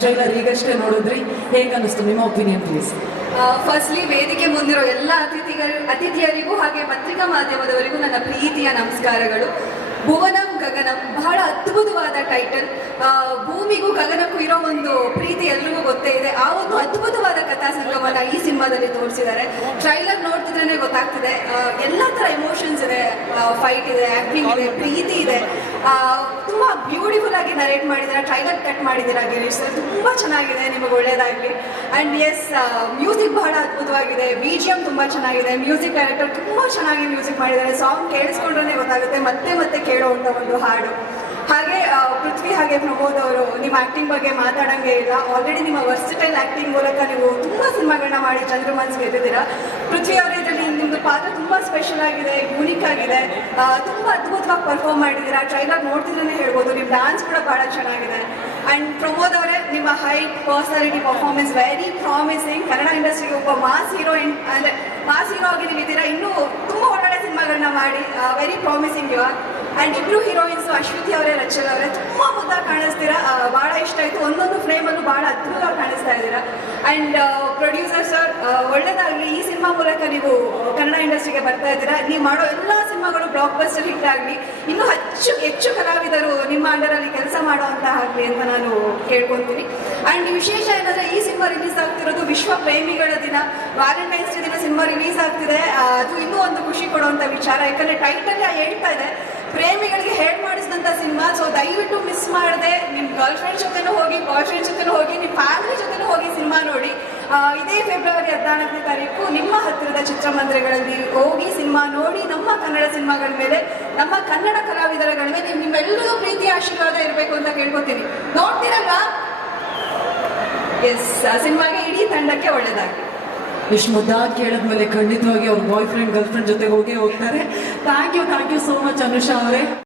Trailer ಈಗಷ್ಟೇ ನೋಡಿದ್ರಿ. ಹೇಗೆ ಅನಿಸ್ತು ನಿಮ್ಮ ಒಪಿನಿಯನ್ ಪ್ಲೀಸ್ ಫಸ್ಟ್ಲಿ ವೇದಿಕೆ ಮುಂದಿರೋ ಎಲ್ಲ ಅತಿಥಿಗರು ಅತಿಥಿಯರಿಗೂ ಹಾಗೆ ಪತ್ರಿಕಾ ಮಾಧ್ಯಮದವರಿಗೂ ನನ್ನ ಪ್ರೀತಿಯ ನಮಸ್ಕಾರಗಳು. ಭುವನಂ ಗಗನಂ, ಬಹಳ ಅದ್ಭುತವಾದ ಟೈಟಲ್ ಭೂಮಿಗೂ ಗಗನಕ್ಕೂ ಇರೋ ಒಂದು ಪ್ರೀತಿ ಎಲ್ರಿಗೂ ಗೊತ್ತೇ ಇದೆ. ಆ ಒಂದು ಅದ್ಭುತವಾದ ಕಥಾ ಈ ಸಿನಿಮಾದಲ್ಲಿ ತೋರಿಸಿದ್ದಾರೆ. ಟ್ರೈಲರ್ ನೋಡ್ತಿದ್ರೇನೆ ಗೊತ್ತಾಗ್ತಿದೆ. ಎಲ್ಲ ತರ ಎಮೋಷನ್ಸ್ ಇದೆ. ಫೈಟ್ ಇದೆ ಆಕ್ಟಿಂಗ್ ಇದೆ ಪ್ರೀತಿ ಇದೆ. ತುಂಬಾ ಬ್ಯೂಟಿಫುಲ್ ಆಗಿ ನರೇಟ್ ಮಾಡಿದ್ದೀರಾ ಟ್ರೈಲರ್ ಕಟ್ ಮಾಡಿದ್ದೀರಾ ಗಿರೀಶ್ ಸರ್ ತುಂಬಾ ಚೆನ್ನಾಗಿದೆ ನಿಮಗೆ ಒಳ್ಳೇದಾಗ್ಲಿ. ಅಂಡ್ ಎಸ್ ಮ್ಯೂಸಿಕ್ ಬಹಳ ಅದ್ಭುತವಾಗಿದೆ. ಬಿ ಜಿ ಎಂ ತುಂಬಾ ಚೆನ್ನಾಗಿದೆ. ಮ್ಯೂಸಿಕ್ ಡೈರೆಕ್ಟರ್ ತುಂಬಾ ಚೆನ್ನಾಗಿ ಮ್ಯೂಸಿಕ್ ಮಾಡಿದ್ದಾರೆ. ಸಾಂಗ್ ಕೇಳಿಸ್ಕೊಂಡ್ರೆ ಗೊತ್ತಾಗುತ್ತೆ. ಮತ್ತೆ ಮತ್ತೆ ಕೇಳೋವಂಥ ಒಂದು ಹಾಡು. ಹಾಗೆ ಪೃಥ್ವಿ ಹಾಗೆ ಪ್ರಮೋದ್ ಅವರು. ನಿಮ್ಮ ಆಕ್ಟಿಂಗ್ ಬಗ್ಗೆ ಮಾತಾಡಂಗೆ ಇಲ್ಲ. ಆಲ್ರೆಡಿ ನಿಮ್ಮ ವರ್ಸಿಟೈಲ್ ಆಕ್ಟಿಂಗ್ ಮೂಲಕ ನೀವು ತುಂಬಾ ಸಿನಿಮಾಗಳನ್ನ ಮಾಡಿ ಚಂದ್ರಮಾನ್ಸ್ ಗೆದ್ದಿದ್ದೀರಾ. ಪೃಥ್ವಿ ಅವರ ಇದರಲ್ಲಿ ನಿಮ್ದು ಪಾತ್ರ ತುಂಬಾ ಸ್ಪೆಷಲ್ ಆಗಿದೆ ಯೂನಿಕ್ ಆಗಿದೆ. ತುಂಬಾ ಅದ್ಭುತವಾಗಿ ಪರ್ಫಾರ್ಮ್ ಮಾಡಿದ್ದೀರಾ. ಟ್ರೈಲರ್ ನೋಡ್ತಿದ್ರೆ ಹೇಳ್ಬೋದು. ನಿಮ್ಮ ಡಾನ್ಸ್ ಕೂಡ ಬಹಳ ಚೆನ್ನಾಗಿದೆ. ಅಂಡ್ ಪ್ರಮೋದ್ ಅವರೇ ನಿಮ್ಮ high personality performance very promising Kannada ಇಂಡಸ್ಟ್ರಿಗೆ ಒಬ್ಬ ಮಾಸ್ ಹೀರೋಯಿನ್ ಅಂದ್ರೆ ಮಾಸ್ ಹೀರೋ ಆಗಿ ನೀವು ಇದ್ದೀರಾ ಇನ್ನೂ ತುಂಬಾ ಒಳ್ಳೊಳ್ಳೆ ಸಿನಿಮಾಗಳನ್ನ ಮಾಡಿ ವೆರಿ ಪ್ರಾಮಿಸಿಂಗ್ ಇವಾಗ. ಅಂಡ್ ಇಬ್ರು ಹೀರೋಯಿನ್ಸ್ ಅಶ್ವಿತಿ ಅವರೇ ರಚಲ್ ಅವರೇ, ತುಂಬಾ ಮುದ್ದ ಕಾಣಿಸ್ತೀರಾ? ಭಾಳ ಇಷ್ಟ ಆಯ್ತು. ಒಂದೊಂದು ಫ್ರೇಮಲ್ಲೂ ಬಹಳ ಅದ್ಭುತವಾಗಿ ಕಾಣಿಸ್ತಾ ಇದ್ದೀರಾ? ಅಂಡ್ ಪ್ರೊಡ್ಯೂಸರ್ ಸರ್ ಒಳ್ಳೇದಾಗ್ಲಿ. ಈ ಸಿನಿಮಾ ಮೂಲಕ ನೀವು ಕನ್ನಡ ಇಂಡಸ್ಟ್ರಿಗೆ ಬರ್ತಾ ಇದ್ದೀರಾ? ನೀವು ಮಾಡೋ ಎಲ್ಲ ಸಿನಿಮಾಗಳು ಬ್ಲಾಕ್ ಬಸ್ಟರ್ ಹಿಟ್ ಆಗಲಿ, ಇನ್ನೂ ಹೆಚ್ಚು ಹೆಚ್ಚು ಕಲಾವಿದರು ನಿಮ್ಮ ಅಂಡರಲ್ಲಿ ಕೆಲಸ ಮಾಡುವಂತ ಆಗಲಿ ಅಂತ ನಾನು ಕೇಳ್ಕೊಂತೀನಿ. ಅಂಡ್ ವಿಶೇಷ ಏನಂದ್ರೆ ಈ ಸಿನಿಮಾ ರಿಲೀಸ್ ಆಗ್ತಿರೋದು ವಿಶ್ವ ಪ್ರೇಮಿಗಳ ದಿನ. ವ್ಯಾಲೆಂಟೈನ್ಸ್ ಡೇ ದಿನ ಸಿನಿಮಾ ರಿಲೀಸ್ ಆಗ್ತಿದೆ. ಅದು ಇನ್ನೂ ಒಂದು ಖುಷಿ ಕೊಡುವಂತ ವಿಚಾರ. ಯಾಕಂದ್ರೆ ಟೈಟಲ್ ಹೇಳ್ತಾ ಇದೆ, ಪ್ರೇಮಿಗಳಿಗೆ ಹೇಳಿ ಮಾಡಿಸಿದಂಥ ಸಿನಿಮಾ. ಸೊ ದಯವಿಟ್ಟು ಮಿಸ್ ಮಾಡದೆ ನಿಮ್ಮ ಗರ್ಲ್ ಫ್ರೆಂಡ್ ಜೊತೆನೂ ಹೋಗಿ ಬಾಯ್ ಫ್ರೆಂಡ್ ಜೊತೆನೂ ಹೋಗಿ ನಿಮ್ಮ ಫ್ಯಾಮಿಲಿ ಜೊತೆನೂ ಹೋಗಿ ಸಿನಿಮಾ ನೋಡಿ. ಇದೇ ಫೆಬ್ರವರಿ ಹದಿನಾಲ್ಕನೇ ತಾರೀಕು, ನಿಮ್ಮ ಚಿತ್ರಮಂದಿರಗಳಲ್ಲಿ ಹೋಗಿ ಸಿನಿಮಾ ನೋಡಿ ನಮ್ಮ ಕನ್ನಡ ಸಿನಿಮಾಗಳ ಮೇಲೆ, ನಮ್ಮ ಕನ್ನಡ ಕಲಾವಿದರಗಳ ಮೇಲೆ ನಿಮ್ಮೆಲ್ಲರಿಗೂ ಪ್ರೀತಿ, ಆಶೀರ್ವಾದ ಇರಬೇಕು ಅಂತ ಕೇಳ್ಕೊತೀನಿ. ನೋಡ್ತೀರಲ್ಲ ಎಸ್ ಸಿನಿಮಾಗೆ ಇಡೀ ತಂಡಕ್ಕೆ ಒಳ್ಳೇದಾಗಿ ಇಷ್ಟು ಮುದ್ದಾಗಿ ಕೇಳಿದ್ಮೇಲೆ ಖಂಡಿತವಾಗಿ ಅವ್ರ ಬಾಯ್ ಫ್ರೆಂಡ್ ಗರ್ಲ್ ಫ್ರೆಂಡ್ ಜೊತೆ ಹೋಗಿ ಹೋಗ್ತಾರೆ. Thank you thank you so much Anusha ಅವರೇ.